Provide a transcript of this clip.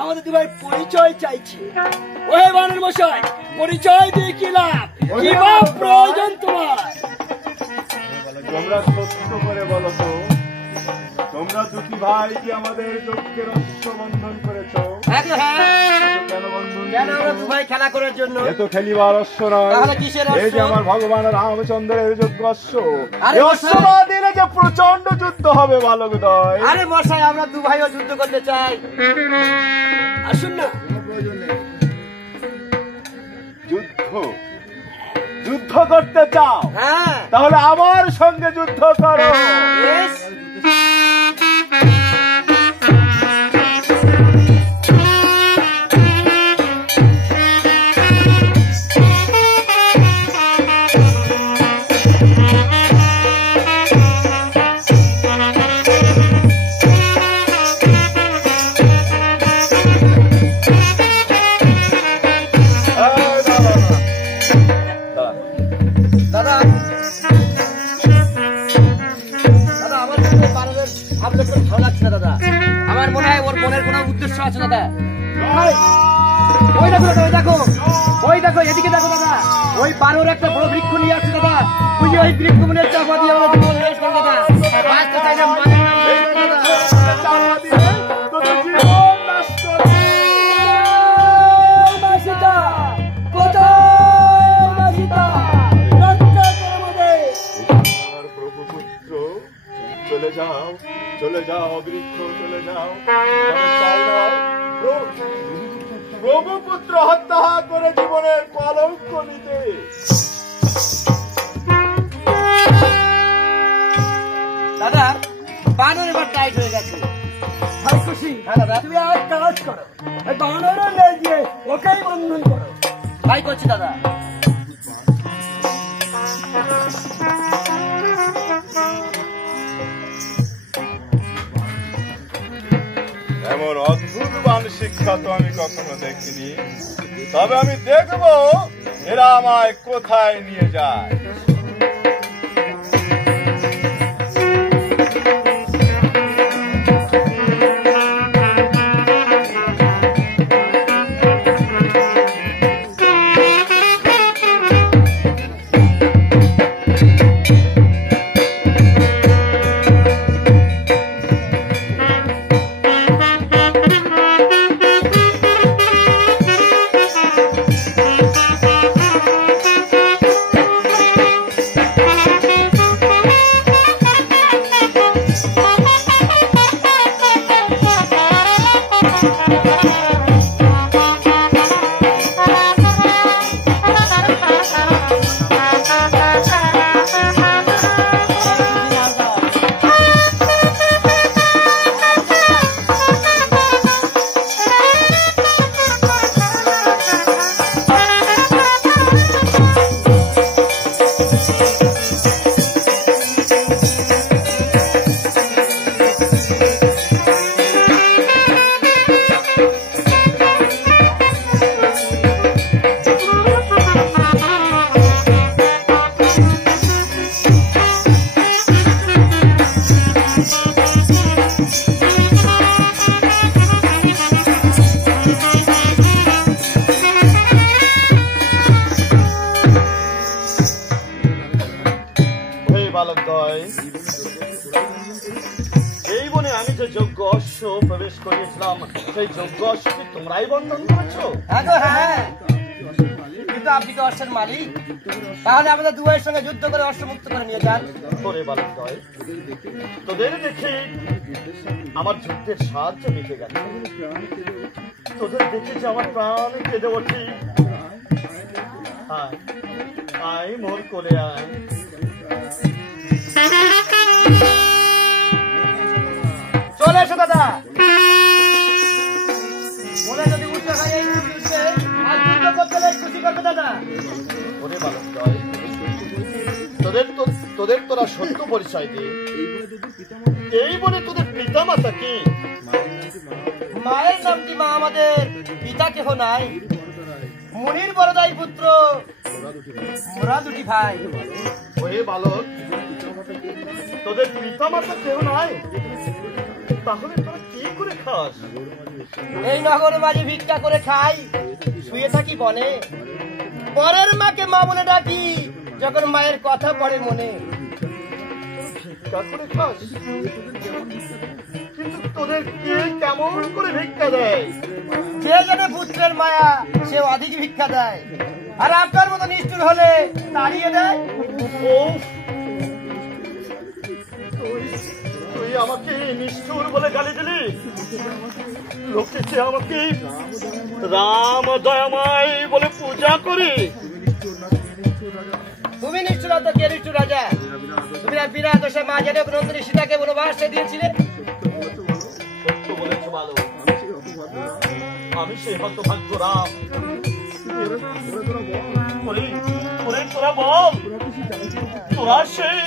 আমাদের দুভাই পরিচয় চাইছে। ওহে বানর মশাই, পরিচয় দিয়ে কি লাভ, কি বা প্রয়োজন তোমার? তোমরা সত্য করে বলো তো, তোমরা দুটি ভাই কি আমাদের যজ্ঞের অস্ত্র বন্ধন করেছ? কেন বন্ধন? কেন আমরা দুভাই খেলা করার জন্য? এ তো খেলিবার অশ্ব নয়, তাহলে কিসের অশ্ব? এই যে আমার ভগবান রামচন্দ্রের যজ্ঞ অশ্ব। আরে এই অশ্ব না দিলে যে প্রচন্ড যুদ্ধ হবে বালকদয়। আরে মশাই, আমরা দু ভাইও যুদ্ধ করতে চাই। আসুন না। যুদ্ধ করতে চাও? হ্যাঁ, তাহলে আমার সঙ্গে যুদ্ধ করো। আমার মনে হয় ওর মনের কোনো উদ্দেশ্য আছে দাদা। ওই দেখো দাদা, ওই দেখো এদিকে দেখো দাদা, ওই বানর একটা বড় বৃক্ষ নিয়ে আসছে দাদা। বুঝি ওই বৃক্ষ মনে চাপা দিয়ে আমাদের জীবন শেষ করে দাদা। বাঁচতে চাই না, চলে যাও বৃক্ষ, চলে যাও। প্রভু পুত্র হত্যা করে জীবনের কলঙ্ক নিতে। দাদা বানর এবার টাইট হয়ে গেছে। ভাই খুশি? হ্যাঁ দাদা। তুমি আর কাজ করো, ওই বানরও নিয়ে গিয়ে ওকেই বন্ধন করো। ভাই করছি দাদা। এমন অদ্ভুতবান শিক্ষা তো আমি কখনো দেখিনি। তবে আমি দেখবো এরা আমায় কোথায় নিয়ে যায়। এই বনে আমি যে যজ্ঞ অশ্ব প্রবেশ করিয়েছিলাম, সেই যজ্ঞ অশ্বকে তোমরাই বন্ধন করেছো? হ্যাঁ, কিন্তু আপনি তো অশ্বের মালিক, তাহলে আমাদের দুয়ের সঙ্গে যুদ্ধ করে অশ্ব মুক্ত করে নিয়ে যান। তোরে বালক দয়, তোদের দেখে আমার যুদ্ধের সাহায্য মিটে গেছে। তোদের দেখেছি আমার প্রাণ কেঁদে ওঠে। আয় আয় মোর কোলে আয়। চলে এসো দাদা। মনে যদি উঠতে হয় এই উঠবে, আর যুদ্ধ করতে হলে খুশি করবে দাদা। ওরে বালক দয়, তোদের তোরা সত্য পরিচয় দে। এই বলে তোদের পিতা মাতা কি? মায়ের নাম কি? মা আমাদের, পিতা কেহ নাই। মুনির বড়দাই পুত্র, মোরা দুটি ভাই। ওরে বালক, তোদের পিতা মাতা কেউ নাই, তাহলে তোরা কি করে খাস? এই নগর মাঝে ভিক্ষা করে খাই, শুয়ে থাকি বনে, পরের মাকে মা বলে ডাকি যখন মায়ের কথা পড়ে মনে। ভিক্ষা করে খাস, কিন্তু তোদের কে কেমন করে ভিক্ষা দেয়? যে জানে পুত্রের মায়া সে অধিক ভিক্ষা দেয়, আর আপনার মতো নিষ্ঠুর হলে তাড়িয়ে দেয়। ও, তুই আমাকে নিষ্ঠুর বলে গালি দিলি? লোকে যে আমাকে রাম দয়াময় বলে পূজা করে। তুমি নিষ্ঠুর তো কে নিষ্ঠুর রাজা? তুমি না বিনা দোষে মা জেনে নন্দিনী সীতাকে বনবাসে দিয়েছিলে। সত্য বলেছ ভালো, আমি সেই হতভাগ্য রাম। তোরা বল, তোরা সেই